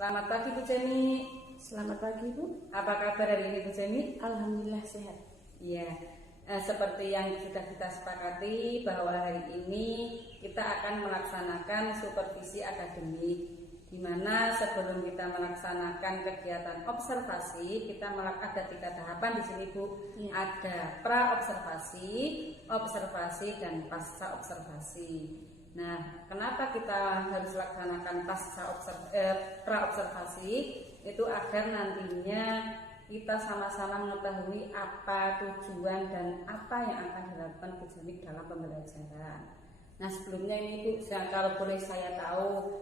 Selamat pagi Bu Jenny. Selamat pagi Bu. Apa kabar hari ini Bu Jenny? Alhamdulillah sehat. Iya, seperti yang sudah kita sepakati bahwa hari ini kita akan melaksanakan supervisi akademik, di mana sebelum kita melaksanakan kegiatan observasi kita ada 3 tahapan di sini Bu. Ya. Ada pra observasi, observasi dan pasca observasi. Nah, kenapa kita harus laksanakan pra observasi? Itu agar nantinya kita sama-sama mengetahui apa tujuan dan apa yang akan dilakukan Bu Jenny dalam pembelajaran. Nah, sebelumnya ini Bu, kalau boleh saya tahu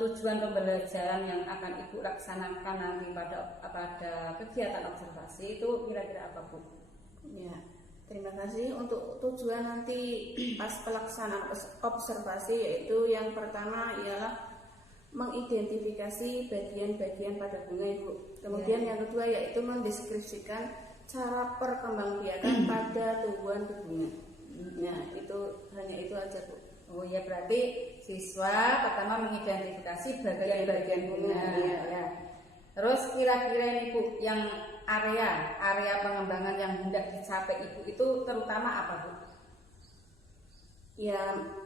tujuan pembelajaran yang akan Ibu laksanakan nanti pada kegiatan observasi itu kira-kira apa Bu? Ya, terima kasih. Untuk tujuan nanti pas pelaksanaan observasi, yaitu yang pertama ialah mengidentifikasi bagian-bagian pada bunga Ibu. Kemudian yang kedua yaitu mendeskripsikan cara perkembangbiakan pada tumbuhan bunga. Nah, hanya itu aja Bu. Oh ya, berarti siswa pertama mengidentifikasi bagian-bagian bunga. Ya. Terus kira-kira ini Bu, yang area pengembangan yang hendak dicapai Ibu itu terutama apa Bu? Ya,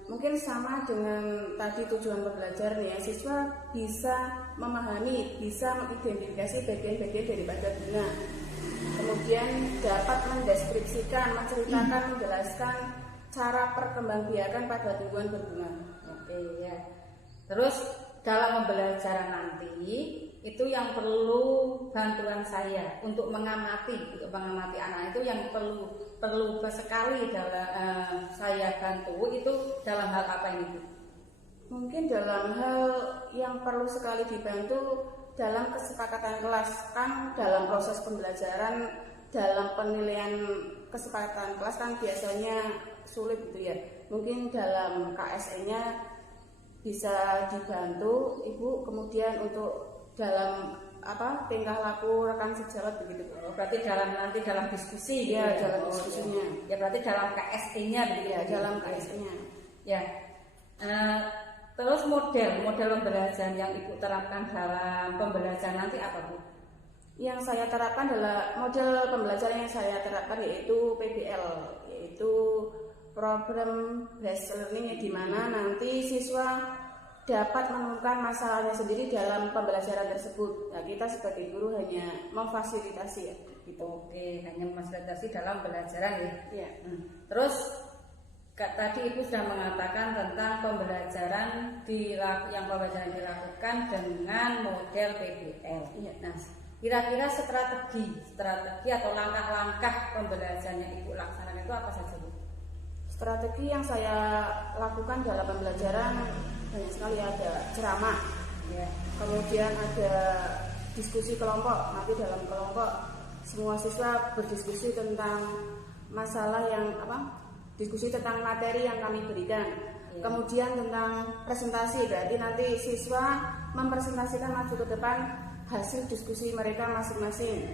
mungkin sama dengan tadi tujuan pembelajaran ya. Siswa bisa memahami, bisa mengidentifikasi bagian-bagian daripada bunga. Kemudian dapat mendeskripsikan, menceritakan, menjelaskan cara perkembangbiakan pada tumbuhan berbunga. Oke ya. Terus dalam pembelajaran nanti itu yang perlu bantuan saya untuk mengamati anak itu yang perlu sekali dalam saya bantu itu dalam hal apa ini Bu? Mungkin dalam hal yang perlu sekali dibantu dalam kesepakatan kelas. Kan dalam proses pembelajaran, dalam penilaian kesepakatan kelas kan biasanya sulit gitu ya. Mungkin dalam KSE-nya bisa dibantu Ibu, kemudian untuk dalam tingkah laku rekan sejawat begitu. Berarti dalam diskusi ya, gitu dalam diskusinya. Ya berarti dalam KSE-nya begitu ya, dalam KSE-nya. Ya. Terus model pembelajaran yang Ibu terapkan dalam pembelajaran nanti apa Bu? Yang saya terapkan adalah model pembelajaran yang saya terapkan yaitu PBL, yaitu Problem Based Learning, di mana nanti siswa dapat menemukan masalahnya sendiri dalam pembelajaran tersebut. Nah, kita sebagai guru hanya memfasilitasi ya, gitu. Oke, hanya memfasilitasi dalam pembelajaran ya. Ya. Terus tadi Ibu sudah mengatakan tentang pembelajaran yang dilakukan dengan model PBL. Ya. Nah, kira-kira strategi atau langkah-langkah pembelajaran yang Ibu laksanakan itu apa saja Bu? Strategi yang saya lakukan dalam pembelajaran banyak sekali. Ada ceramah, ya. Kemudian ada diskusi kelompok. Nanti dalam kelompok semua siswa berdiskusi tentang masalah diskusi tentang materi yang kami berikan. Ya. Kemudian tentang presentasi, berarti nanti siswa mempresentasikan maju ke depan hasil diskusi mereka masing-masing.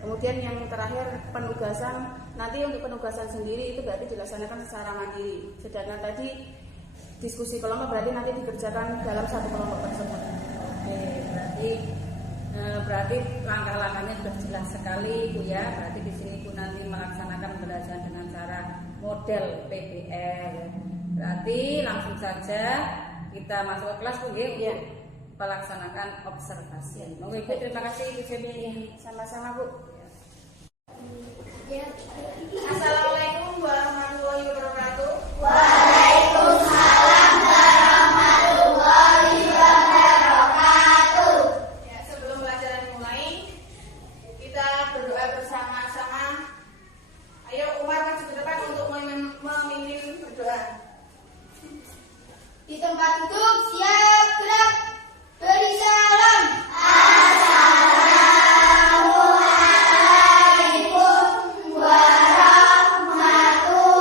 Kemudian yang terakhir penugasan. Nanti untuk penugasan sendiri itu berarti dilaksanakan secara mandiri. Sedangkan tadi diskusi kelompok berarti nanti dikerjakan dalam satu kelompok tersebut. Oke, berarti langkah-langkahnya sudah jelas sekali Bu ya. Berarti di sini Bu nanti melaksanakan pembelajaran dengan cara model PBL. Berarti langsung saja kita masuk ke kelas Bu ya. Melaksanakan observasi. Oke, terima kasih Bu Jenny. Sama-sama Bu. Assalamualaikum warahmatullahi wabarakatuh. Waalaikumsalam warahmatullahi wabarakatuh. Ya, sebelum pelajaran dimulai, kita berdoa bersama-sama. Ayo Umar maju ke depan untuk memimpin berdoa. Di tempat duduk siap gerak. Beri salam. Assalamualaikum warahmatullahi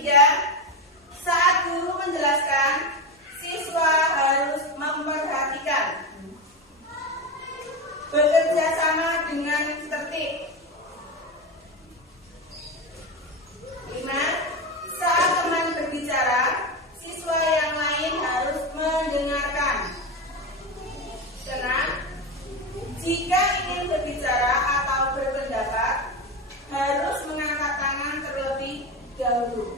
ketiga, saat guru menjelaskan, siswa harus memperhatikan. Bekerja sama dengan tertib. 5. Saat teman berbicara, siswa yang lain harus mendengarkan. 6. Jika ingin berbicara atau berpendapat, harus mengangkat tangan terlebih dahulu.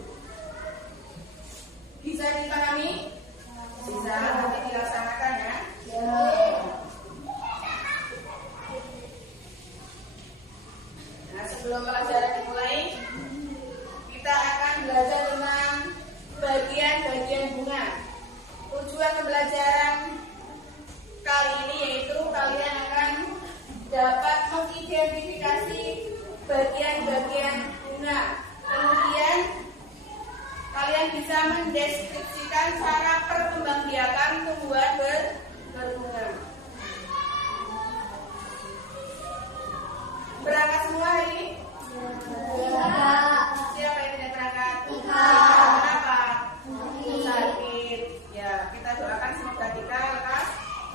Bisa dipahami? Bisa, nanti dilaksanakan ya. Nah, sebelum pelajaran dimulai, kita akan belajar tentang bagian-bagian bunga. Tujuan pembelajaran kali ini yaitu kalian akan dapat mengidentifikasi bagian-bagian bunga. Kemudian kalian bisa mendeskripsikan cara perkembangbiakan tumbuhan berbunga. Berangkat semua hari ini? Siapa yang tidak berangkat? Kenapa? Sakit. Ya, kita doakan semoga kita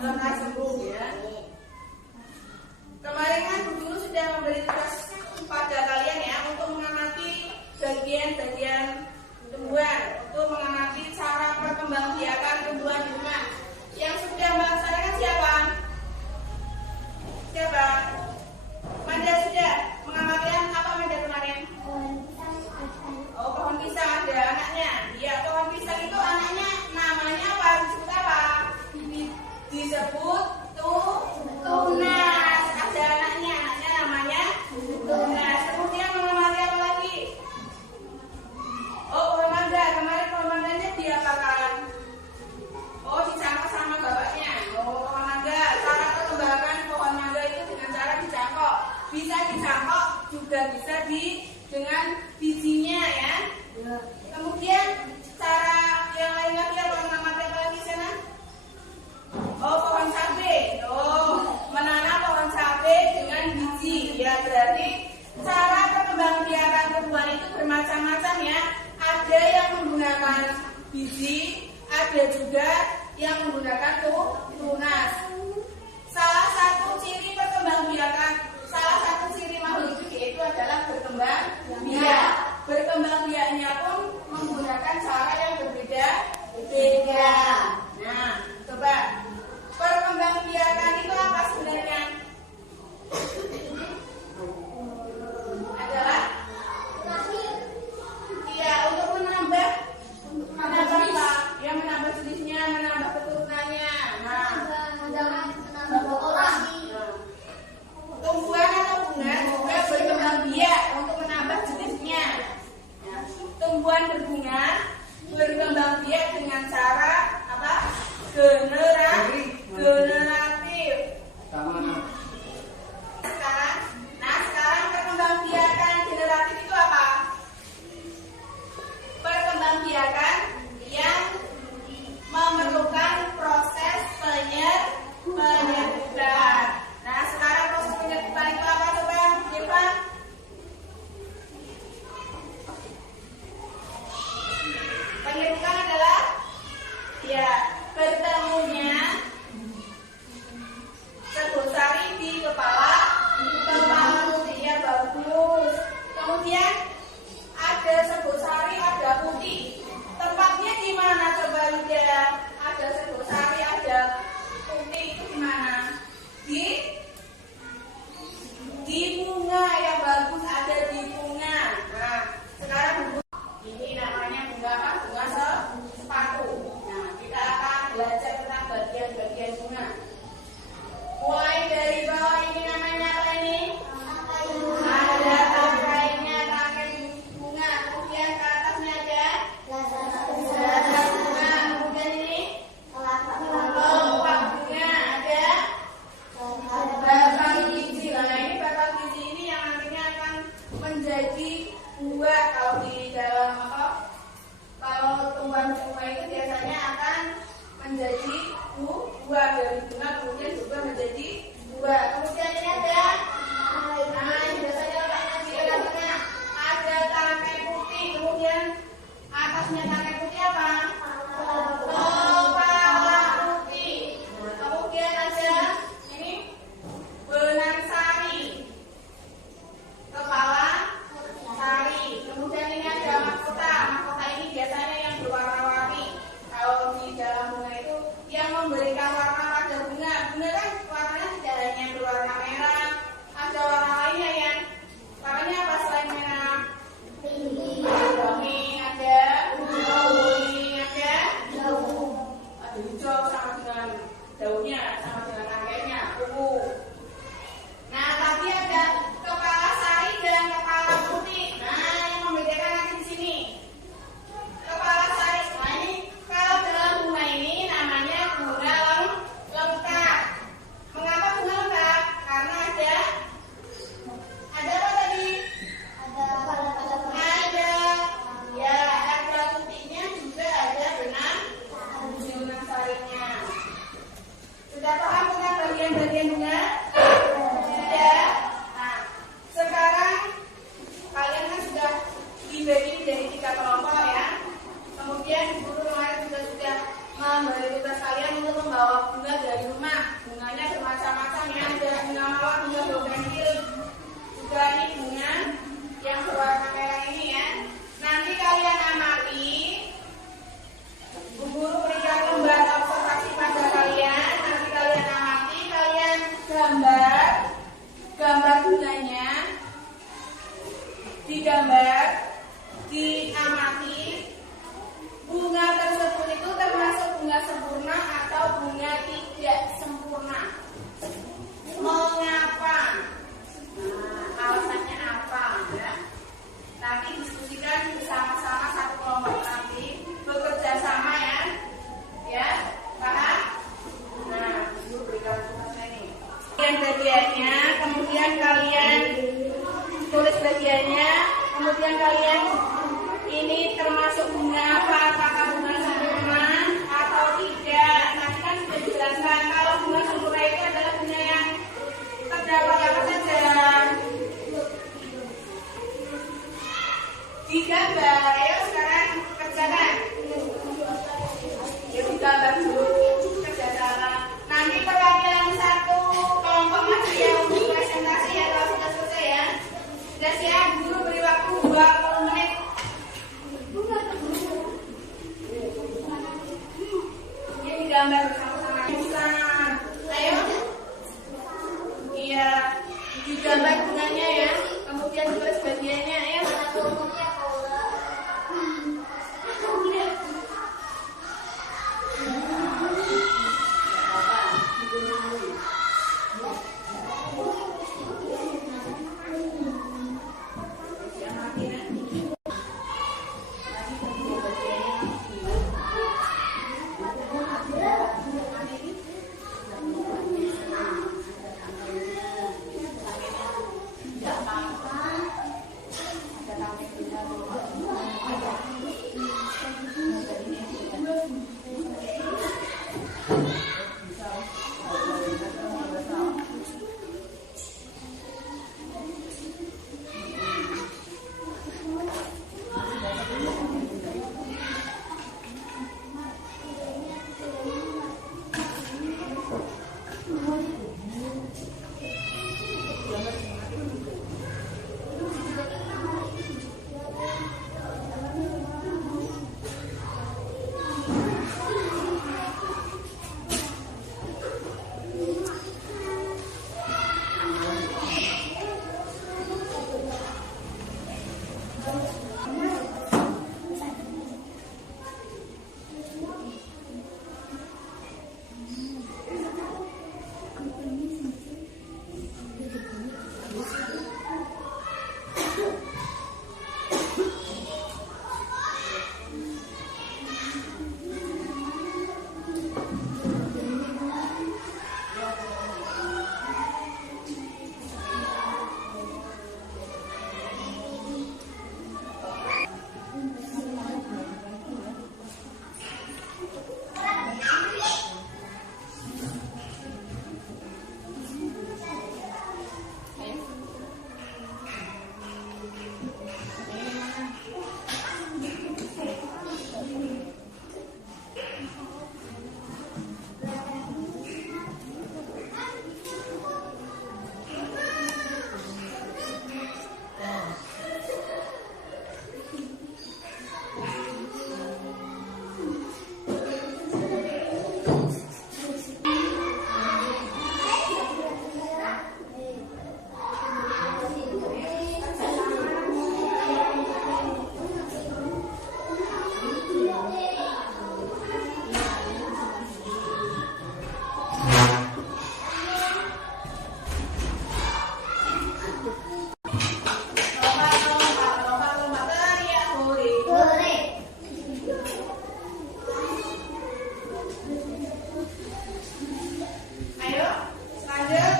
lekas sembuh ya. Kemarin kan Bu Guru sudah memberi tugas pada kalian ya untuk mengamati bagian-bagian tumbuhan, untuk mengamati cara perkembangbiakan tumbuhan bunga. Yang sudah melaksanakan siapa? Siapa? Manda sudah mengamati apa Manda kemarin? Oh, pohon pisang ada anaknya. Ya, pohon pisang itu anaknya namanya apa? Disebut apa? Disebut tunas. Ada anaknya namanya tunas. Kemudian mengamati apa lagi? Oh, pohon mangga. Kemarin pohon mangganya diapakan? Oh, dicangkok sama bapaknya. Oh, pohon mangga. Cara perkembangan pohon mangga itu dengan cara dicangkok. Bisa dicangkok, juga bisa dengan bijinya ya. Kemudian cara yang lain lagi apa mengamati apa lagi sana? Oh, pohon cabai. Oh, menanam pohon cabai dengan biji. Ya, berarti cara perkembangbiakan tumbuhan itu bermacam-macam ya. Ada yang menggunakan biji, ada juga yang menggunakan tunas. Salah satu ciri makhluk hidup yaitu adalah berkembang biak. Berkembang biaknya pun menggunakan cara yang berbeda-beda. Nah, coba perkembangbiakan itu apa sebenarnya? Adalah iya, untuk menambah apa? Ya, menambah jenisnya, menambah keturunannya. Nah, tumbuhan atau bunga juga berkembang biak untuk menambah jenisnya. Nah, tumbuhan berbunga berkembang biak dengan cara apa? Generatif. Sekarang perkembangbiakan generatif itu apa? Perkembangbiakan yang memerlukan proses penyerbukan. Nah, sekarang proses penyerbukan itu apa coba? Irfan? Penyerbukan adalah ya bertemunya sebosari di kepala putih ya, bagus. Kemudian ada sebosari, ada putih. Tempatnya di mana coba lihat? Ada sebosari, ada putih, itu di mana? Di bunga ya, bagus, ada di bunga. Nah, sekarang ini namanya bunga apa? Bunga sepatu. Nah, kita akan belajar punya tangkai putih apa? Kepala putih. Kemudian ada ini benang sari. Kepala sari. Kemudian ini ada mahkota. Mahkota ini biasanya yang berwarna-warni. Kalau di dalam bunga itu yang memberikan warna pada bunga. Bunga kan warnanya tidak hanya berwarna merah, ada warna lainnya ya. Warnanya apa selain merah? Kuning ada, kuning ada, ada hijau sama dengan daunnya, sama dengan tangkainya, ungu. Nah, tadi ada kepala sari dan kepala putih. Nah, yang membedakan nanti di sini. Kepala sari. Nah, ini kalau dalam bunga ini namanya bunga lengkap. Mengapa bunga lengkap? Karena ada apa tadi? Ada putihnya juga ada benang sarinya. Sudah paham tentang bagian-bagian bunga? Sudah. Nah, sekarang kalian kan sudah dibagi menjadi 3 kelompok ya. Kemudian guru kemarin juga sudah memberi tugas kalian untuk membawa bunga dari rumah. Bunganya bermacam-macam ya. Ada bunga mawar, bunga bougainville. Juga ini bunga yang berwarna merah ini ya. Nanti kalian amati, Bu Guru berikan lembar observasi pada kalian. Nanti kalian amati, kalian gambar bunganya, digambar, diamati. Bunga tersebut itu termasuk bunga sempurna atau bunga tidak sempurna. Mengapa? Nah, alasannya apa ya? Nanti diskusikan bersama-sama satu kelompok nanti bekerja sama ya. Ya, paham? Nah, dulu berikan tugasnya ini. Bagiannya, kemudian kalian tulis bagiannya, kemudian kalian ini termasuk bunga apa? Apakah bunga sempurna atau tidak? Nanti kan sudah dijelaskan kalau bunga sempurna itu adalah bunga yang terdapat apa saja. Digambar, ayo sekarang kerjakan. Ya digambar dulu, kerjakan. Nanti perwakilan satu kelompok lagi yang untuk presentasi ya kalau sudah selesai ya. Sudah siap, guru beri waktu 20 menit. Ini digambar bersama-sama. Ayo. Iya, digambar bunganya ya. Kemudian tulis bagiannya ya. Lompat, teriak hore. Hore. Ayo, lanjut.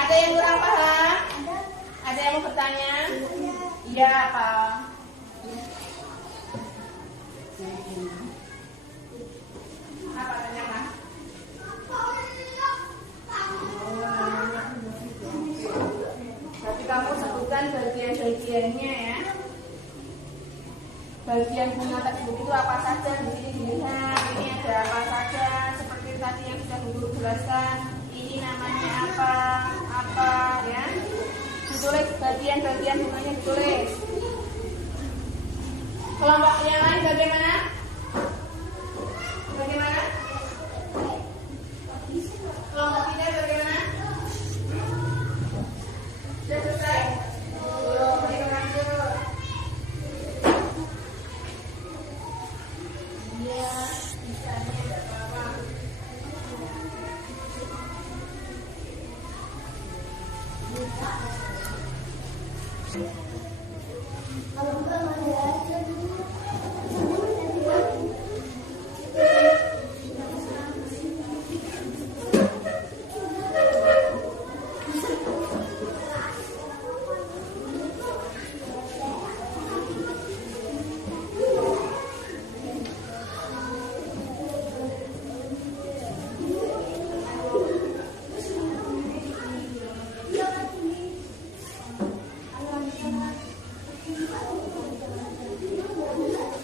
Ada yang kurang paham? Ada yang mau bertanya? Iya, apa? Apa tanyakan? Tapi kamu sebutkan bagian-bagiannya ya. Bagian bunga tersebut itu apa saja? Di sini dilihat, ini ada apa saja? Seperti tadi yang sudah Guru jelaskan. Ini namanya apa ya? Ditulis bagian-bagian bunganya ditulis. Kelompok yang lain bagaimana? Bagaimana? Kelompok kita bagaimana? Sudah selesai? Belum, ayo lanjut. Iya, bisa nih, tidak apa-apa.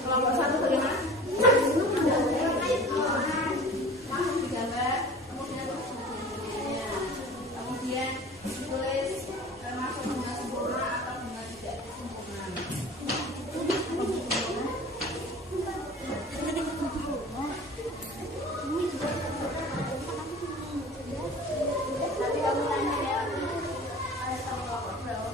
Kelompok satu bagaimana? Langsung digambar, kemudian ditulis termasuk bunga sempurna atau bunga tidak sempurna. Nanti kamu tanya ya, ada sama kelompok berapa?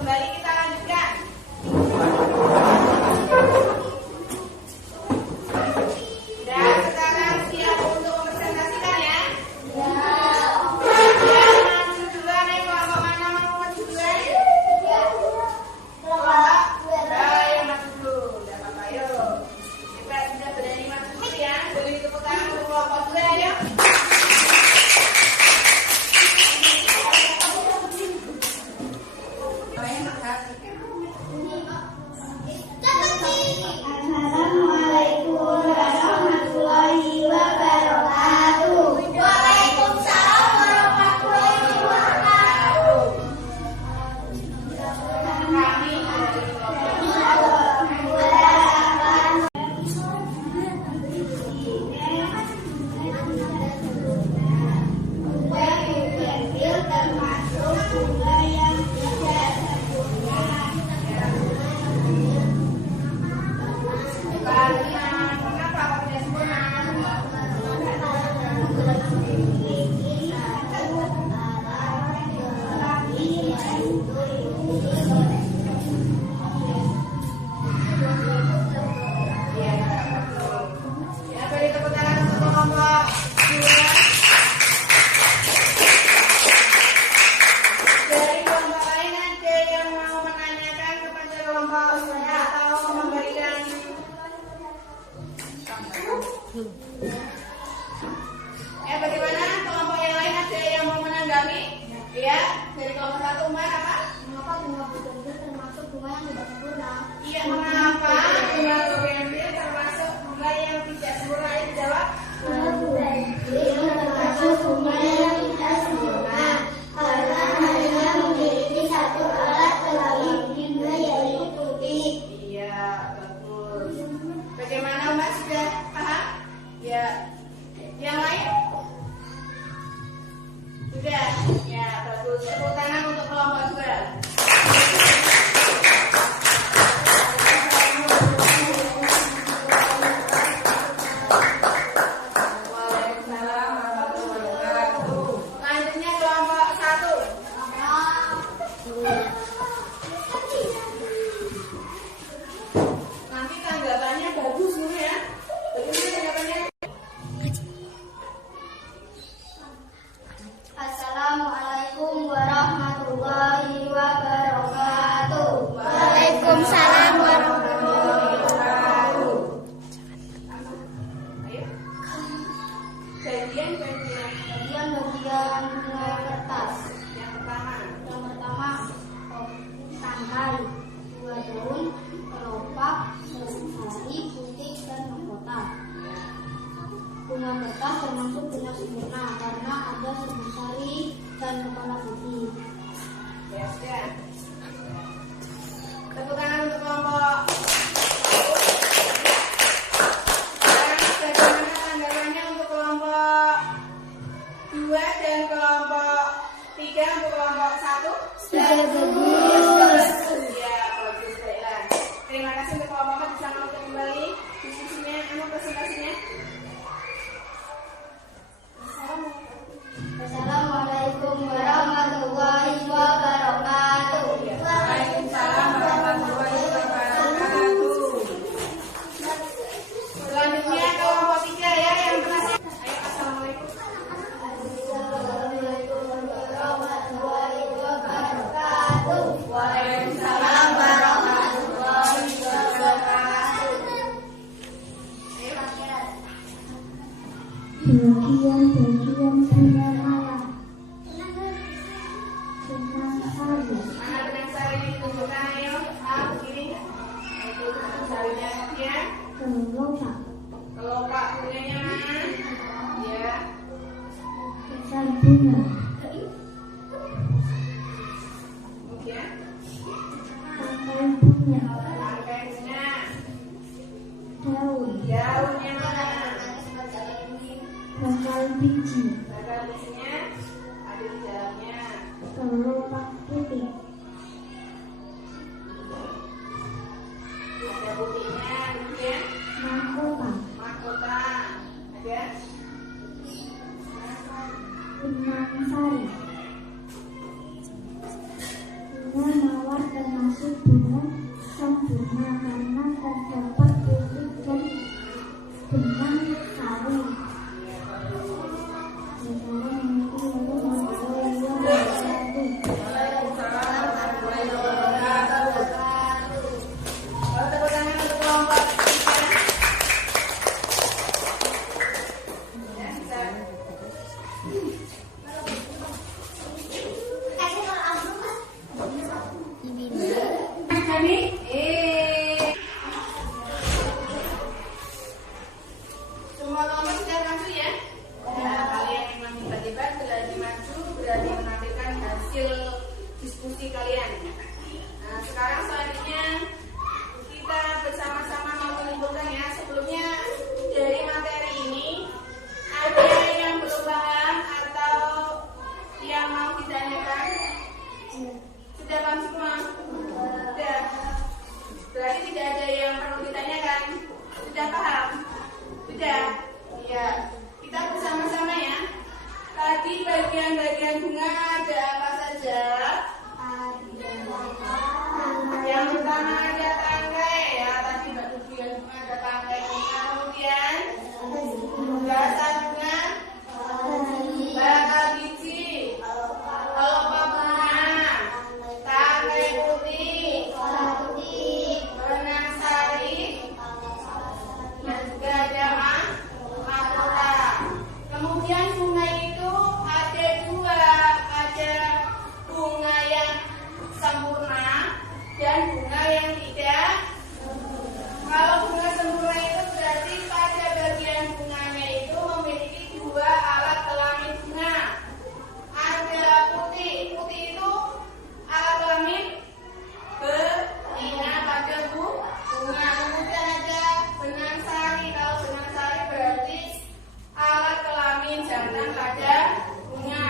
Kembali kita lanjutkan. Dan sekarang siap untuk mempresentasikan ya? Ya. Maju duluan ya, kelompok mana mau maju duluan? Yang maju dulu. Tidak apa-apa, yuk. Kita sudah berani maju dulu ya. Beri tepuk tangan untuk kelompok dulu ya, yuk. Assalamualaikum warahmatullahi wabarakatuh. Waalaikumsalam warahmatullahi wabarakatuh. Termasuk bunga yang tidak sempurna. Kenapa kok tidak sempurna? Ya, beri tepuk tangan untuk kelompok 2. Dari kelompok lain ada yang mau menanyakan kepada kelompok saya atau memberikan bagaimana kelompok yang lain ada yang mau menanggapi? Ya, dari kelompok 1 Umar apa? Mengapa bunga bougainville termasuk bunga yang tidak sempurna? Iya, mengapa bunga bougainville termasuk bunga yang tidak sempurna? Itu jawab. Bunga bougainville termasuk bunga yang tidak sempurna karena hanya memiliki satu alat kelamin bunga yaitu putih. Iya, bagus. Bagaimana Umar, sudah paham? Ya. Yang lain? Sudah. Ya, bagus. Tepuk tangan untuk kelompok 2. Waalaikumsalam warahmatullahi wabarakatuh. Lanjutnya kelompok 1. Nanti tanggapannya bagus dulu ya. Bagaimana tanggapannya? Assalamualaikum warahmatullahi wabarakatuh. Waalaikumsalam warahmatullahi wabarakatuh. Ayo. Bagian Bagian bunga kertas. yang pertama. Yang pertama, tangkai, 2 daun, kelopak, sari, putih, dan mahkota. Bunga kertas termasuk bunga sempurna karena ada serbuk sari dan kepala putih. Ya, sudah. Tepuk tangan untuk kelompok 1. Sekarang bagaimana tanggapannya untuk kelompok 2 dan kelompok 3 untuk kelompok 1? Sudah bagus. Ya, bagus, baiklah. Terima kasih untuk kelompok 4 bisa melakukan kembali diskusinya, presentasinya. Assalamualaikum warahmatullahi wabarakatuh. Waalaikumsalam warahmatullahi wabarakatuh. Selanjutnya kelompok 3 ya yang terakhir. Ayo, assalamualaikum. Assalamualaikum warahmatullahi wabarakatuh. Waalaikumsalam warahmatullahi wabarakatuh. Bagian bunga malam. Benang sari. Mana benang sari ditunjukkan ayo? Begini. Itu benang sarinya ya. Kelopak. Kelopak bunganya mana? Ya. Besar bunga. Kemudian Tangkai bunga. rangkai bunga. Daun. Daunnya mana? Bakal biji. Bakal bijinya ada di dalamnya. Kelopak putih. Ada putihnya. Kemudian Mahkota. mahkota. Ada Benang sari. Bunga mawar terdapat putih dan benang sari. Semua kelompok sudah maju ya? Nah, kalian yang memang hebat-hebat berani maju, berani menampilkan hasil diskusi kalian. Nah, sekarang selanjutnya kita bersama-sama mau menyimpulkan ya. Sebelumnya dari materi ini ada yang belum paham atau yang mau ditanyakan? Sudah paham semua? Sudah. Berarti tidak ada yang perlu ditanyakan. Sudah paham? Sudah? Ya. Kita bersama-sama ya. Tadi bagian-bagian bunga ada apa saja? Yang pertama ada tangkai ya. Tadi bagian bunga ada tangkai. Kemudian dasar bunga, bakal biji, pelepah bunga, tangkai putih, benang sari, dan juga ada mahkota. Kemudian bunga itu ada dua, ada bunga yang sempurna dan bunga yang tidak. Kalau bunga sempurna itu berarti pada bagian bunganya itu memiliki dua alat kelamin bunga. Ada putih, putih itu alat kelamin betina pada bunga. Kemudian ada benang sari. Kalau benang sari berarti alat kelamin jantan pada bunga.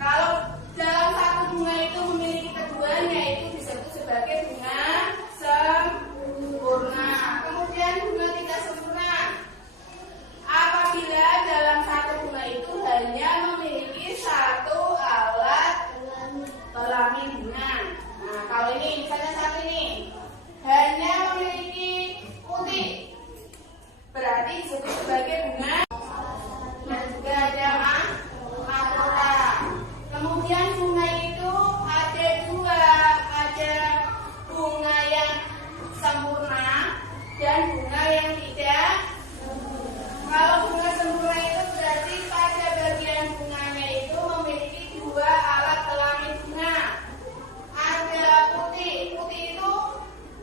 Kalau dalam satu bunga itu memiliki keduanya itu disebut sebagai bunga sempurna. Kemudian bunga tidak sempurna apabila dalam satu bunga itu hanya memiliki satu alat kelamin bunga. Nah, kalau ini misalnya satu ini hanya memiliki putih, berarti disebut sebagai bunga dan juga ada mahkota. Kemudian bunga itu ada dua, ada bunga yang sempurna dan bunga yang tidak. Kalau bunga sempurna itu berarti pada bagian bunganya itu memiliki dua alat kelamin bunga. Ada putih, putih itu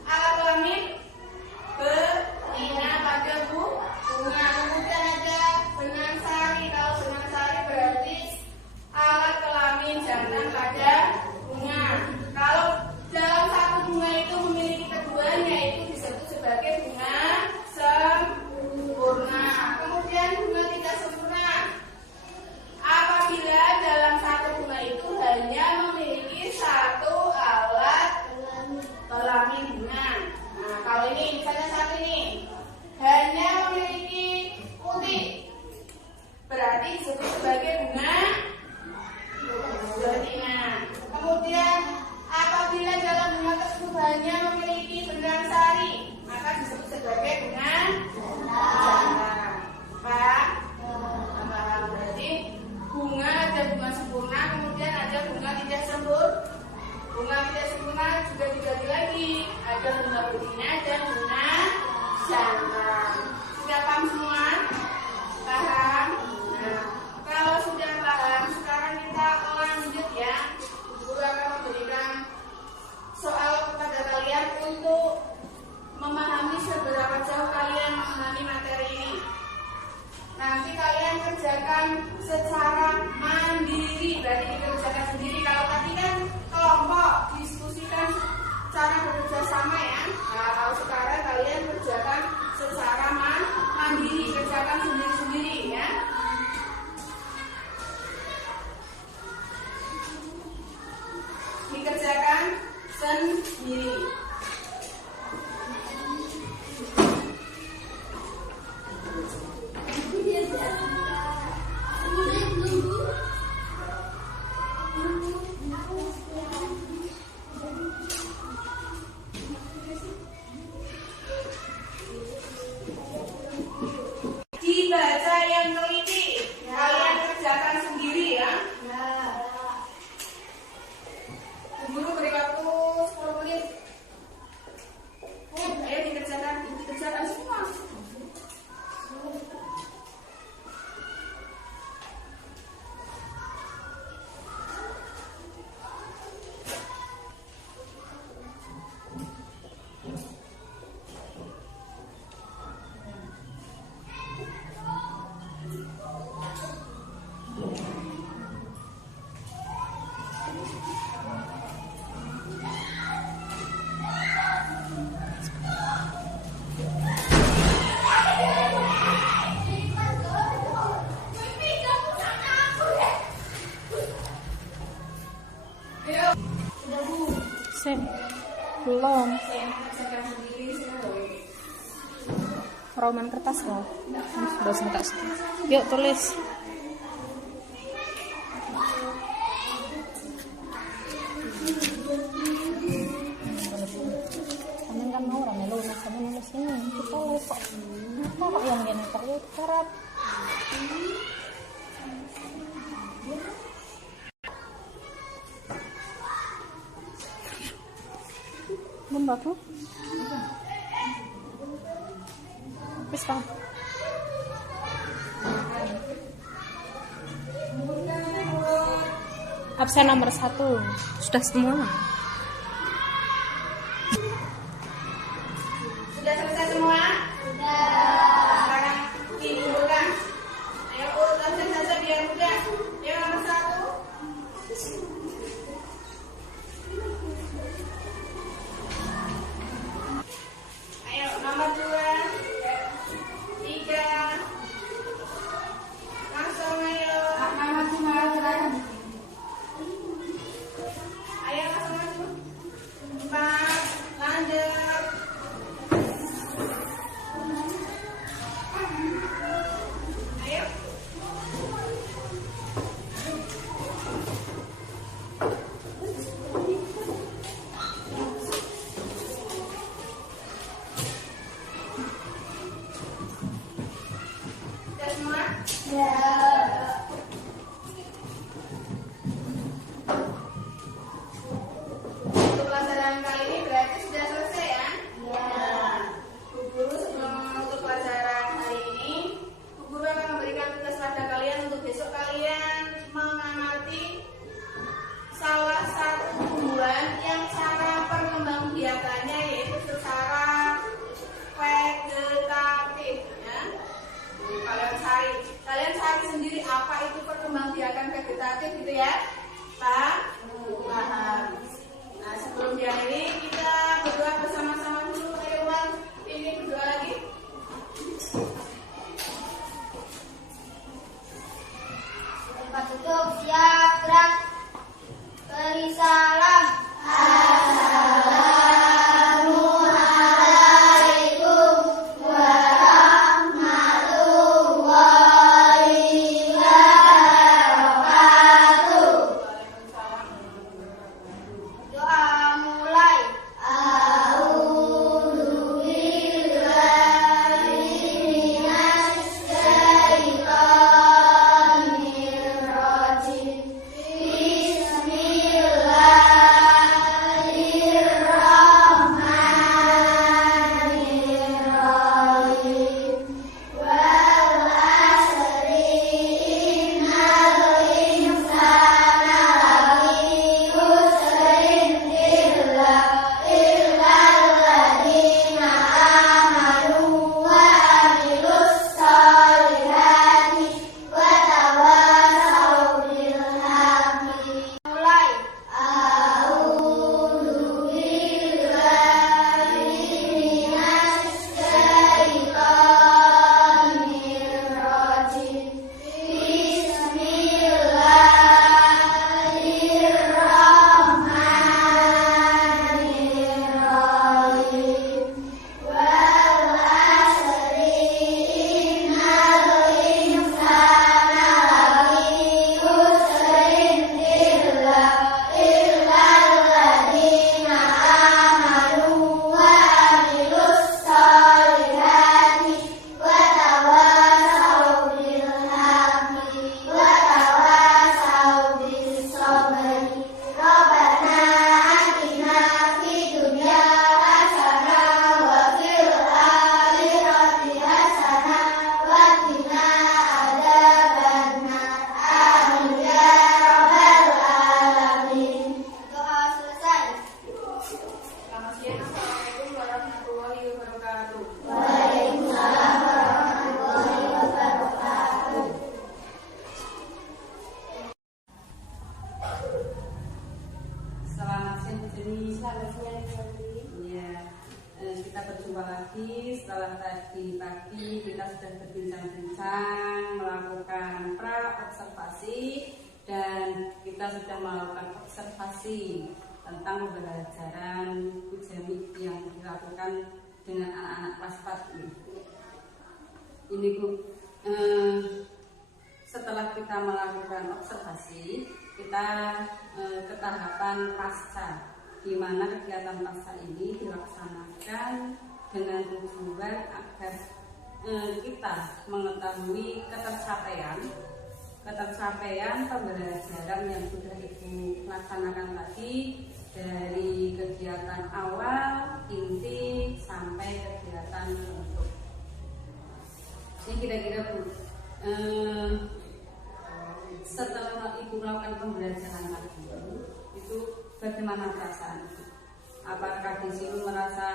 alat kelamin betina pada bunga. Kemudian ada benang sari. Kalau benang sari berarti alat kelamin jantan pada bunga. Kalau dalam satu bunga itu memiliki keduanya itu disebut sebagai bunga sempurna. Kemudian bunga tidak sempurna apabila dalam satu bunga itu hanya memiliki satu alat kelamin bunga. Nah, kalau ini misalnya satu ini hanya memiliki putih, berarti disebut sebagai bunga betina. Kemudian apabila dalam bunga tersebut hanya memiliki benang sari, maka disebut sebagai bunga jantan. Pak, berarti bunga ada bunga sempurna, kemudian ada bunga tidak sempurna. Bunga tidak sempurna juga dibagi lagi, ada bunga betina dan bunga jantan. Sudah paham semua? Paham? Nah, kalau sudah paham, sekarang kita lanjut ya. Guru akan memberikan soal kepada kalian untuk memahami seberapa jauh kalian memahami materi ini. Nanti kalian kerjakan secara mandiri, berarti dikerjakan sendiri. Kalau tadi kan kelompok diskusikan cara bekerja sama ya. Nah, kalau sekarang kalian kerjakan secara mandiri, kerjakan sendiri-sendiri ya. Dikerjakan sendiri. Belum. Roman kertas loh. Sudah sebentar. Yuk tulis. Kamu kan mau orang lu kamu nulis ini. Kita nulis kok. Apa kok yang gini kok yuk karat. Lembab tuh. Wis Pak. Absen nomor 1. Sudah semua. Sudah selesai semua? Sudah. Sekarang dikumpulkan. Ayo urutkan saja biar mudah. Yang nomor 1. Ayo nomor 2, 3. Langsung ayo. Ayo langsung maju. 4, lanjut. Ayo. Sudah semua? Untuk pelajaran kali ini berarti sudah selesai ya? Bu Guru sebelum menutup pelajaran hari ini, Bu Guru akan memberikan tugas pada kalian untuk besok kalian mengamati salah satu tumbuhan yang cara perkembangbiakannya yaitu secara vegetatif ya. Kalian cari sendiri apa itu perkembangbiakan vegetatif gitu ya. Paham? Nah, sebelum diakhiri kita berdoa bersama-sama dulu. Ayo Wan, ini berdoa lagi. Tempat tutup, siap, gerak. Beri salam. Assalamualaikum warahmatullahi wabarakatuh. Doa mulai. setelah tadi pagi kita sudah berbincang-bincang, melakukan pra-observasi dan kita sudah melakukan observasi tentang pembelajaran Ujami yang dilakukan dengan anak-anak kelas 4 ini. Ini Bu, setelah kita melakukan observasi, kita ke tahapan pasca, di mana kegiatan pasca ini dilaksanakan dengan tujuan agar kita mengetahui ketercapaian pembelajaran yang sudah Ibu laksanakan tadi, dari kegiatan awal, inti, sampai kegiatan penutup. Ini kira-kira Bu, setelah Ibu melakukan pembelajaran tadi, itu bagaimana perasaan Ibu? Apakah di sini merasa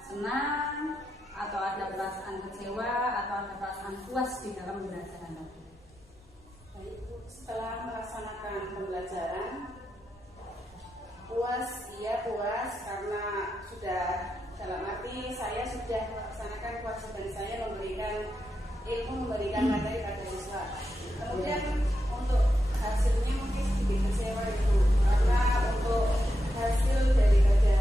senang, atau ada perasaan kecewa, atau ada perasaan puas di dalam pembelajaran tadi? Baik Bu, setelah melaksanakan pembelajaran, puas, iya puas, karena sudah dalam arti saya sudah melaksanakan kewajiban saya memberikan ilmu, memberikan materi pada siswa. Kemudian untuk hasilnya mungkin sedikit kecewa itu, karena untuk hasil daripada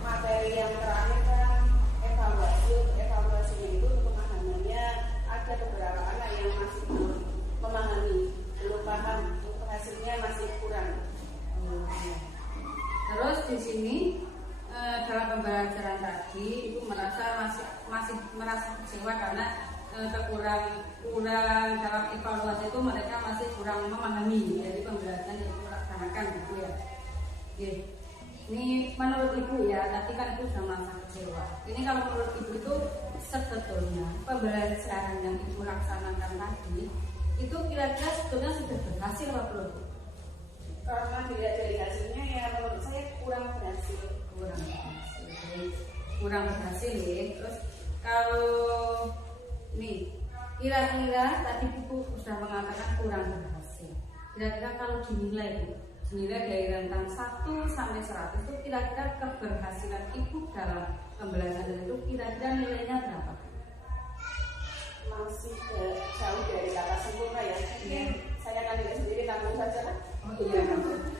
materi yang terakhir kan evaluasinya itu pemahamannya ada beberapa anak yang masih belum memahami, belum paham, untuk hasilnya masih kurang. Terus di sini dalam pembelajaran tadi Ibu masih merasa kecewa karena kurang dalam evaluasi itu mereka masih kurang memahami dari pembelajaran yang Ibu laksanakan gitu ya. Oke. Ini menurut Ibu ya, tadi kan Ibu sudah merasa kecewa. Ini kalau menurut Ibu itu sebetulnya pembelajaran yang Ibu laksanakan tadi itu kira-kira sebetulnya sudah berhasil apa belum? Karena dilihat dari hasilnya ya menurut saya kurang berhasil. Kurang berhasil ya. Terus kalau nih kira-kira tadi Ibu sudah mengatakan kurang berhasil. Kira-kira kalau dinilai dari rentang 1 sampai 100 itu kira-kira keberhasilan Ibu dalam pembelajaran itu kira-kira nilainya berapa? Masih jauh dari kata sempurna ya. Mungkin saya akan lihat sendiri, tanggung saja lah. Oh iya.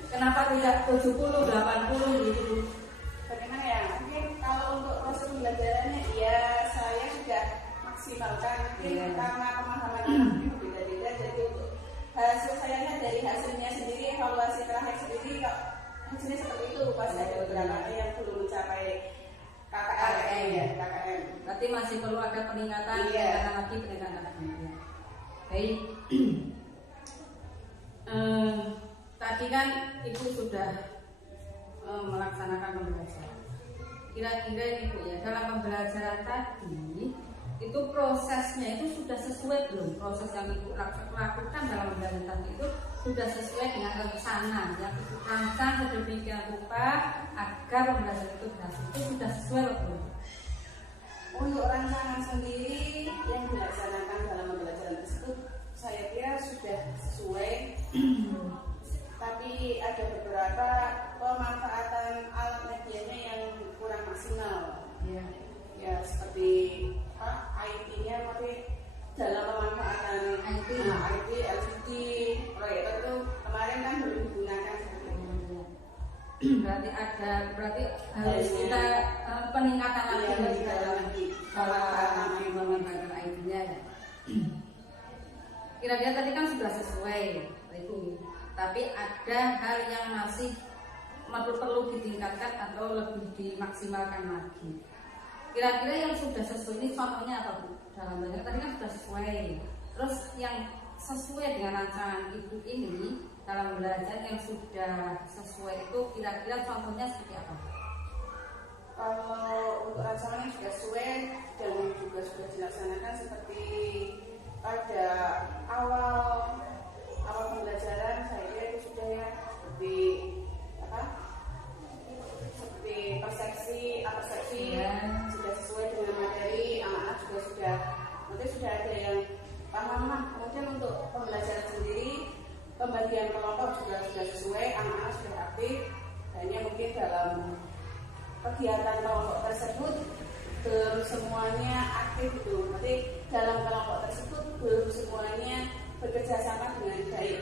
Kenapa tidak 70, 80 gitu? Bagaimana ya? Mungkin kalau untuk proses pembelajarannya ya saya sudah maksimalkan. Mungkin karena pemahaman anak ini berbeda-beda, jadi untuk hasil saya lihat dari hasilnya sendiri, evaluasi terakhir sendiri kok hasilnya seperti itu. Pasti ada beberapa yang belum mencapai KKM ya, KKM. Berarti masih perlu ada peningkatan, peningkatan lagi. Baik. Tadi kan Ibu sudah melaksanakan pembelajaran. Kira-kira Ibu ya, dalam pembelajaran tadi itu prosesnya itu sudah sesuai belum? Proses yang Ibu lakukan dalam pembelajaran tadi itu sudah sesuai dengan rencana yang Ibu rancang sedemikian rupa agar pembelajaran itu berhasil. Itu sudah sesuai belum? Untuk rancangan sendiri yang dilaksanakan dalam pembelajaran tersebut saya kira sudah sesuai. Tapi ada beberapa pemanfaatan alat medianya yang kurang maksimal. Ya seperti IT-nya, tapi dalam pemanfaatan IT, LCD, proyektor itu kemarin kan belum digunakan. Berarti harus kita peningkatan lagi dalam pemanfaatan IT-nya ya. Kira-kira tadi kan sudah sesuai itu, tapi ada hal yang masih perlu ditingkatkan atau lebih dimaksimalkan lagi. Kira-kira yang sudah sesuai ini contohnya apa Bu? Dalam banyak tadi kan sudah sesuai. Terus yang sesuai dengan rancangan Ibu ini dalam belajar yang sudah sesuai itu kira-kira contohnya seperti apa? Kalau untuk rancangan yang sudah sesuai dan juga sudah dilaksanakan seperti pada awal pembelajaran, saya kira itu sudah ya seperti persepsi sudah sesuai dengan materi, anak-anak juga sudah ada yang paham lah. Kemudian untuk pembelajaran sendiri, pembagian kelompok juga sudah sesuai, anak-anak sudah aktif. Hanya mungkin dalam kegiatan kelompok tersebut belum semuanya aktif itu. Berarti dalam kelompok tersebut belum semuanya bekerja sama dengan baik.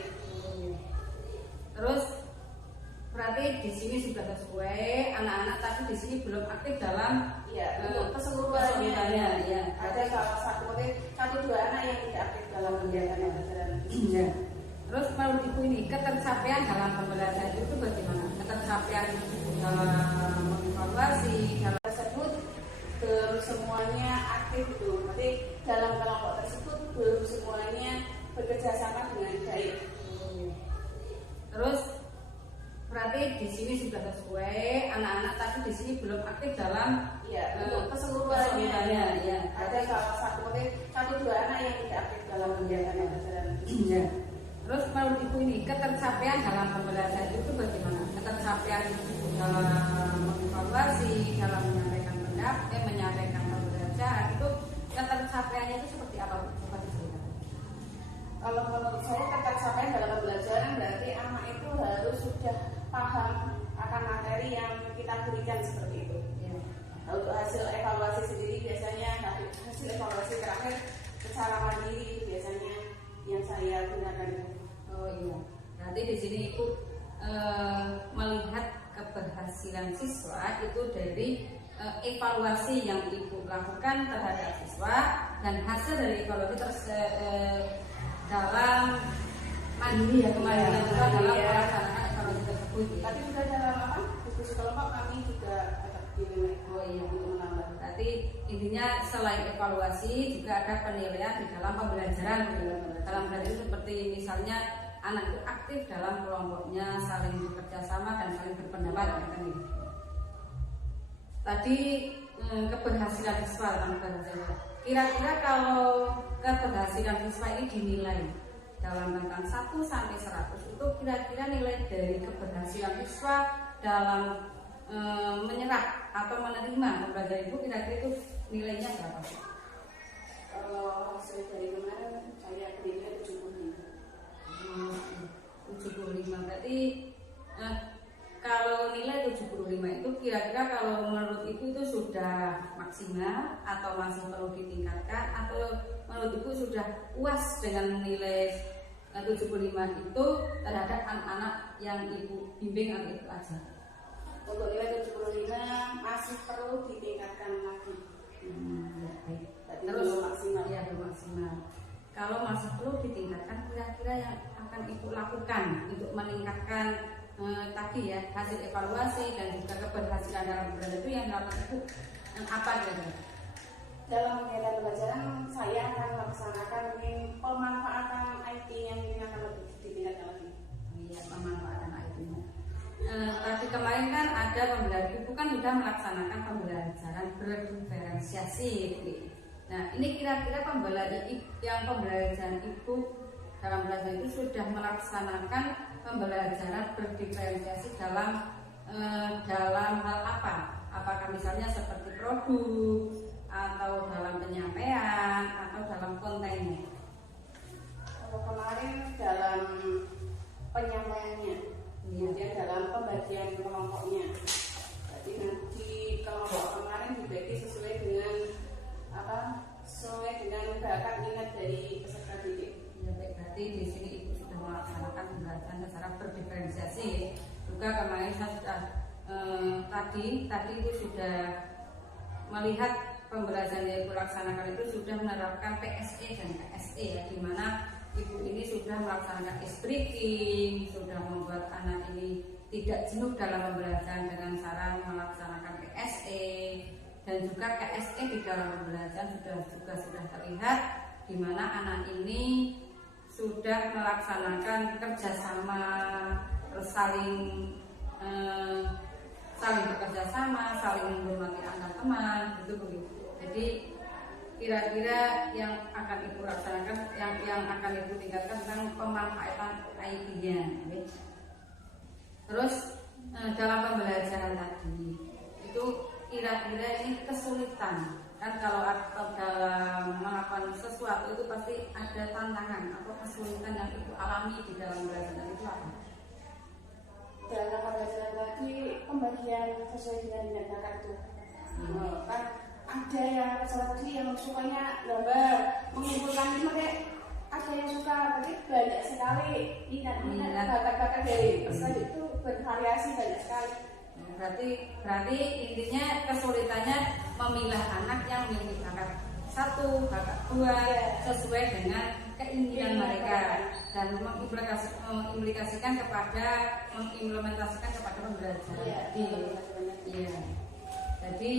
Terus berarti di sini sudah sesuai. Anak-anak tapi di sini belum aktif dalam untuk keseluruhannya. Ya. Ada salah satu dua anak yang tidak aktif dalam kegiatan pembelajaran. Ya. Terus menurut Ibu ini ketercapaian dalam pembelajaran itu bagaimana? Ketercapaian dalam mengevaluasi dalam Tersebut belum semuanya aktif itu. Berarti dalam kelompok tersebut belum semuanya bekerja sama dengan baik. Terus berarti di sini sudah sesuai. Anak-anak tapi di sini belum aktif dalam untuk keseluruhannya. Ya. Ada salah satu dua anak yang tidak aktif dalam kegiatan pembelajaran. Ya. Terus menurut Ibu ini ketercapaian dalam pembelajaran itu bagaimana? Ketercapaian dalam mengevaluasi, dalam menyampaikan pendapat, menyampaikan pembelajaran itu ketercapaiannya itu seperti apa? Coba diceritakan. Kalau menurut saya ketercapaian dalam pembelajaran berarti anak itu harus sudah paham akan materi yang kita berikan seperti itu. Ya. Nah, untuk hasil evaluasi sendiri biasanya hasil evaluasi terakhir secara mandiri biasanya yang saya gunakan. Oh iya. Berarti di sini Ibu melihat keberhasilan siswa itu dari evaluasi yang Ibu lakukan terhadap siswa dan hasil dari evaluasi dalam mandiri kemarin juga dalam pelaksanaan evaluasi tersebut. Tapi juga dalam diskusi kelompok kami juga dinilai. Oh iya, untuk menambah. Berarti intinya selain evaluasi juga ada penilaian di dalam pembelajaran. Dalam hal itu seperti misalnya anak itu aktif dalam kelompoknya, saling bekerja sama dan saling berpendapat. Tadi keberhasilan siswa dalam keberhasilan. Kira-kira kalau keberhasilan siswa ini dinilai dalam rentang 1 sampai 100 itu kira-kira nilai dari keberhasilan siswa dalam menyerap atau menerima pembelajaran itu kira-kira itu nilainya berapa sih? Kalau hasil dari kemarin saya berikan 75 berarti kalau nilai 75 itu kira-kira kalau menurut Ibu itu sudah maksimal atau masih perlu ditingkatkan atau menurut Ibu sudah puas dengan nilai 75 itu terhadap anak-anak yang Ibu bimbing atau Ibu ajar? Untuk nilai 75 masih perlu ditingkatkan lagi. Ya, baik. Terus maksimal. Ya, belum maksimal. Kalau masih perlu ditingkatkan, kira-kira yang akan Ibu lakukan untuk meningkatkan tadi ya hasil evaluasi dan juga keberhasilan dalam pembelajaran itu yang dapat Ibu apa kira-kira? Dalam kegiatan pembelajaran saya akan melaksanakan pemanfaatan IT yang ini akan lebih ditingkatkan lagi. Iya, pemanfaatan IT-nya. Tadi kemarin kan ada pembelajaran Ibu kan sudah melaksanakan pembelajaran berdiferensiasi. Nah, ini kira-kira pembelajaran Ibu dalam belajar itu sudah melaksanakan pembelajaran berdiferensiasi dalam hal apa? Apakah misalnya seperti produk atau dalam penyampaian atau dalam kontennya? Kalau kemarin dalam penyampaiannya, kemudian dalam pembagian kelompoknya. Jadi nanti kelompok kemarin dibagi sesuai dengan bakat minat dari peserta didik. Ya, baik, berarti di sini Ibu sudah melaksanakan pembelajaran secara berdiferensiasi. Juga kemarin saya sudah tadi itu sudah melihat pembelajaran yang Ibu laksanakan itu sudah menerapkan PSE dan KSE ya, di mana Ibu ini sudah melaksanakan ice-breaking, sudah membuat anak ini tidak jenuh dalam pembelajaran dengan cara melaksanakan PSE dan juga KSE di dalam pembelajaran sudah terlihat di mana anak ini sudah melaksanakan kerjasama, terus saling bekerja sama, saling menghormati antar teman, begitu. Jadi kira-kira yang akan Ibu laksanakan, yang akan Ibu tingkatkan tentang pemanfaatan IT-nya. Terus dalam pembelajaran tadi itu kira-kira ini kesulitan kan, kalau dalam melakukan sesuatu itu pasti ada tantangan atau kesulitan yang Ibu alami di dalam pembelajaran itu apa? Dalam pembelajaran tadi pembagian sesuai dengan minat bakat itu. Kan ada yang peserta tadi yang sukanya gambar, mengumpulkan itu pakai ada yang suka, berarti banyak sekali minat bakat-bakat dari peserta itu bervariasi banyak sekali. Berarti intinya kesulitannya memilah anak yang memiliki bakat satu, bakat dua sesuai dengan keinginan mereka dan mengimplementasikan kepada pembelajaran. Iya. Jadi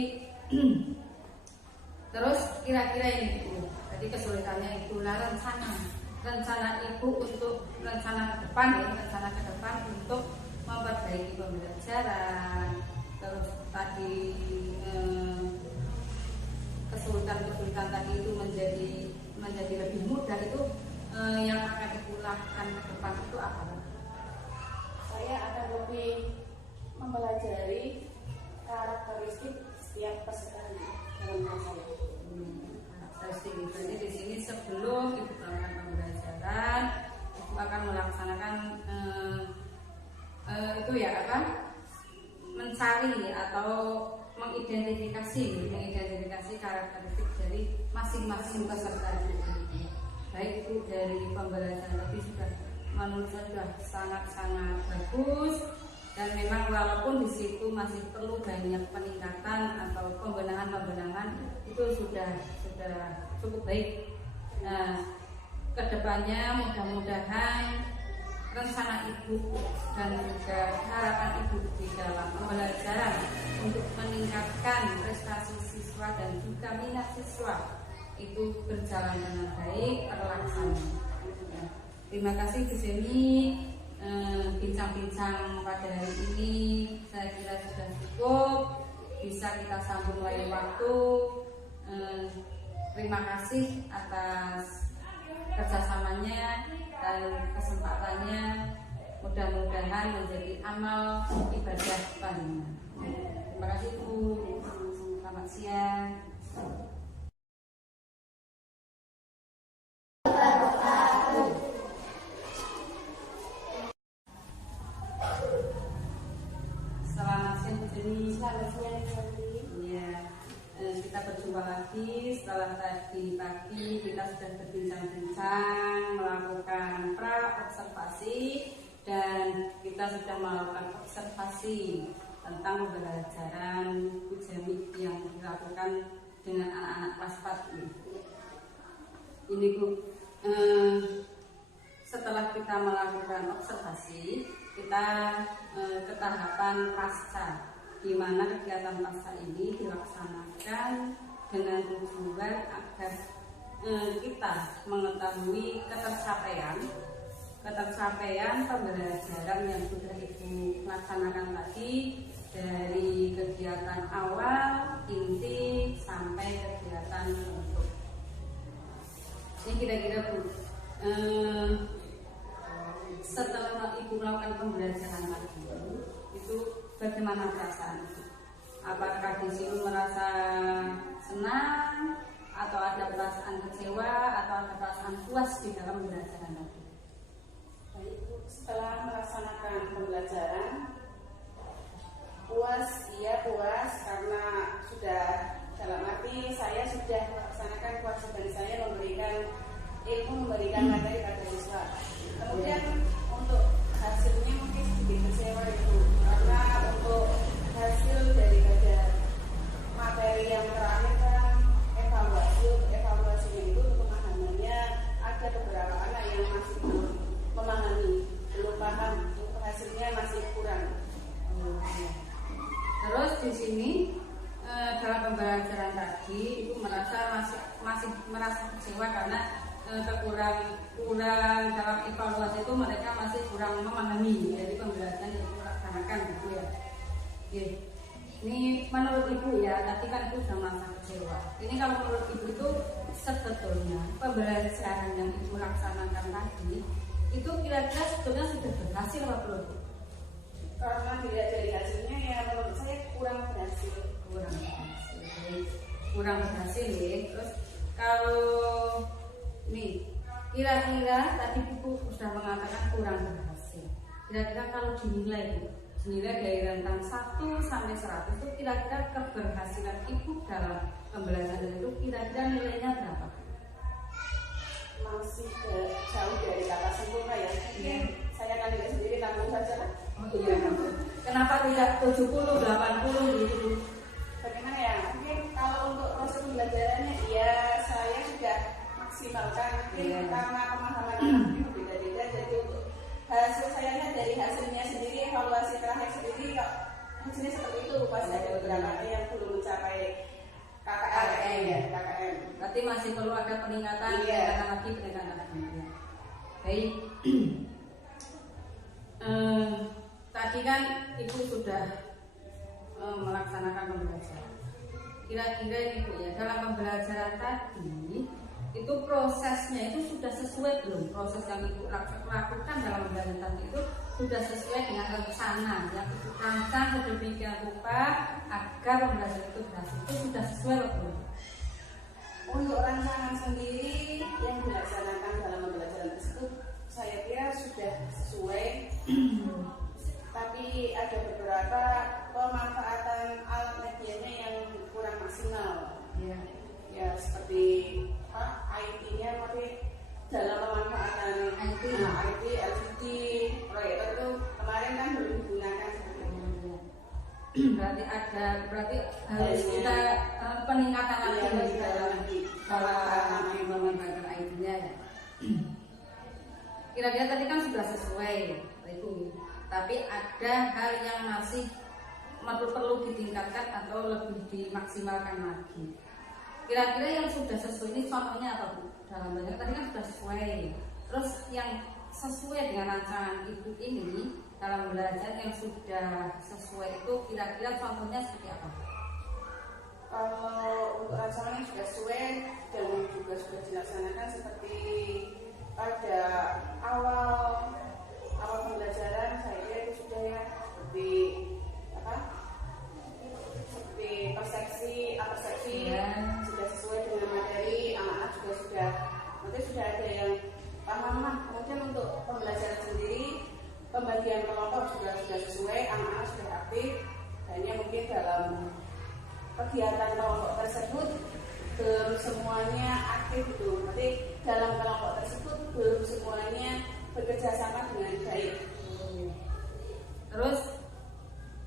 terus kira-kira ini Bu. Jadi kesulitannya itu rencana ibu untuk rencana ke depan untuk memperbaiki pembelajaran. Terus tadi kesulitan tadi itu menjadi lebih mudah itu yang akan ibu lakukan ke depan itu apa? Saya akan lebih mempelajari karakteristik setiap peserta dalam kelas saya. Jadi di sini sebelum ibu melakukan pembelajaran, ibu akan melaksanakan mencari atau mengidentifikasi karakteristik dari masing-masing peserta didik. Baik itu dari pembelajaran tadi menurut saya sudah sangat-sangat bagus. Dan memang walaupun di situ masih perlu banyak peningkatan atau pembenahan itu sudah cukup baik. Nah, kedepannya mudah-mudahan rencana ibu dan juga harapan ibu di dalam pembelajaran untuk meningkatkan prestasi siswa dan juga minat siswa itu berjalan dengan baik terlaksana. Terima kasih Bu Jenny. Bincang-bincang pada hari ini saya kira sudah cukup, bisa kita sambung lain waktu. Terima kasih atas kerjasamanya dan kesempatannya, mudah-mudahan menjadi amal ibadah panjenengan. Terima kasih Bu. Selamat siang. Kita berjumpa lagi setelah tadi pagi kita sudah berbincang-bincang melakukan pra-observasi dan kita sudah melakukan observasi tentang pembelajaran Ujamik yang dilakukan dengan anak-anak kelas 4 ini. Ini Bu, setelah kita melakukan observasi kita ke tahapan pasca, di mana kegiatan pasca ini dilaksanakan dengan tujuan agar kita mengetahui ketercapaian pembelajaran yang sudah Ibu laksanakan tadi dari kegiatan awal, inti, sampai kegiatan penutup. Ini kira-kira Bu, setelah Ibu melakukan pembelajaran tadi itu bagaimana perasaan Ibu? Apakah di sini merasa senang atau ada perasaan kecewa atau ada perasaan puas di dalam pembelajaran tadi? Baik Bu, setelah melaksanakan pembelajaran puas karena sudah dalam arti saya sudah melaksanakan kewajiban saya memberikan materi pada siswa. Kemudian untuk hasilnya mungkin sedikit kecewa Ibu, karena untuk hasil daripada materi yang terakhir kan evaluasinya itu pemahamannya ada beberapa anak yang masih belum memahami, belum paham, hasilnya masih kurang. Terus di sini dalam pembelajaran tadi Ibu masih merasa kecewa karena kurang dalam evaluasi itu mereka masih kurang memahami dari pembelajaran yang dilaksanakan gitu ya. Oke. Ini menurut Ibu ya, tadi kan Ibu sudah merasa kecewa. Ini kalau menurut Ibu itu sebetulnya pembelajaran yang Ibu laksanakan tadi itu kira-kira sebetulnya sudah berhasil apa belum? Karena dilihat dari hasilnya ya menurut saya kurang berhasil. Kurang berhasil ya. Terus kalau nih kira-kira tadi Ibu sudah mengatakan kurang berhasil. Kira-kira kalau dinilai dari rentang 1 sampai 100 itu kira-kira keberhasilan Ibu dalam pembelajaran itu kira-kira nilainya berapa? masih jauh dari kata sempurna ya. Mungkin saya akan lihat sendiri, tanggung saja lah. Oh iya. Kenapa tidak 70, 80 gitu? Bagaimana ya? Mungkin kalau untuk proses pembelajarannya, ya saya sudah maksimalkan. Mungkin karena pemahaman anak itu beda-beda, jadi untuk hasil saya lihat dari hasilnya sendiri, evaluasi terakhir sendiri, kok hasilnya seperti itu. Pas ada beberapa yang belum mencapai KKM ya, KKM. Berarti masih perlu ada peningkatan, peningkatan lagi. Baik. Tadi kan Ibu sudah melaksanakan pembelajaran. Kira-kira Ibu ya, dalam pembelajaran tadi itu prosesnya itu sudah sesuai belum? Proses yang Ibu lakukan dalam pembelajaran tadi itu sudah sesuai dengan rencana yang Ibu rancang sedemikian rupa agar pembelajaran itu berhasil. Itu sudah sesuai belum? Untuk rancangan sendiri yang dilaksanakan dalam pembelajaran tersebut, saya kira sudah sesuai. Tapi ada beberapa pemanfaatan alat medianya yang kurang maksimal. Ya seperti IT-nya, tapi dalam pemanfaatan IT, LCD, proyektor itu kemarin kan belum digunakan. Berarti harus kita peningkatan lagi dalam pemanfaatan IT-nya ya. Kira-kira tadi kan sudah sesuai, Ibu. Tapi ada hal yang masih perlu ditingkatkan atau lebih dimaksimalkan lagi. Kira-kira yang sudah sesuai ini contohnya apa, Bu? Dalam banyak tadi kan sudah sesuai. Terus yang sesuai dengan rancangan Ibu ini dalam belajar yang sudah sesuai itu kira-kira contohnya seperti apa? Kalau untuk rancangan yang sudah sesuai dan juga sudah dilaksanakan seperti pada awal pembelajaran, saya kira itu sudah ya, seperti persepsi sudah sesuai dengan materi, anak-anak juga sudah ada yang paham. Kemudian untuk pembelajaran sendiri, pembagian kelompok juga sudah sesuai, anak-anak sudah aktif. Hanya mungkin dalam kegiatan kelompok tersebut belum semuanya aktif itu. Berarti dalam kelompok tersebut belum semuanya bekerja sama dengan baik. Terus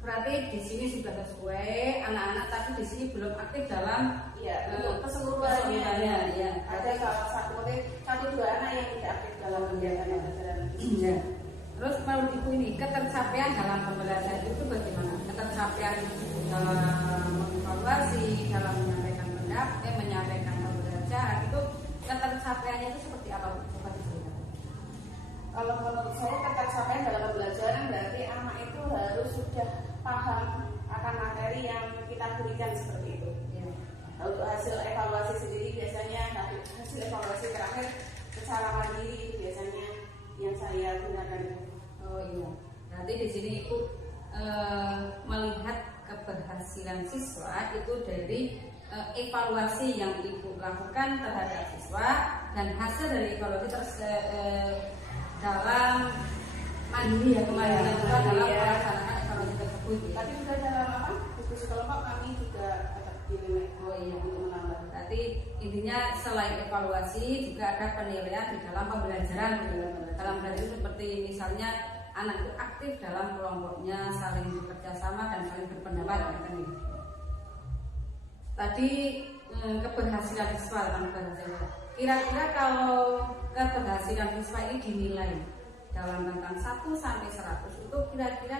berarti di sini sudah sesuai, anak-anak tapi di sini belum aktif dalam untuk keseluruhannya. Ya. Ada salah satu dua anak yang tidak aktif dalam kegiatan pembelajaran. Ya. Terus menurut Ibu ini ketercapaian dalam pembelajaran itu bagaimana? Ketercapaian dalam mengevaluasi, dalam menyampaikan pendapat, menyampaikan pembelajaran itu ketercapaiannya itu seperti apa? Coba diceritakan. Kalau menurut saya ketercapaian dalam pembelajaran berarti anak itu harus sudah paham akan materi yang kita berikan seperti itu. Ya. Untuk hasil evaluasi sendiri biasanya hasil evaluasi terakhir secara mandiri itu biasanya yang saya gunakan. Oh iya. Berarti di sini Ibu melihat keberhasilan siswa itu dari evaluasi yang Ibu lakukan terhadap siswa dan hasil dari evaluasi dalam mandiri dalam pelaksanaan evaluasi tersebut. Tapi juga dalam diskusi kelompok kami juga dinilai. Oh iya, untuk menambah. Berarti intinya selain evaluasi juga ada penilaian di dalam pembelajaran. Dalam hal itu seperti misalnya anak itu aktif dalam kelompoknya, saling bekerja sama dan saling berpendapat. Tadi keberhasilan siswa dalam pembelajaran. Kira-kira kalau keberhasilan siswa ini dinilai dalam rentang 1 sampai 100 itu kira-kira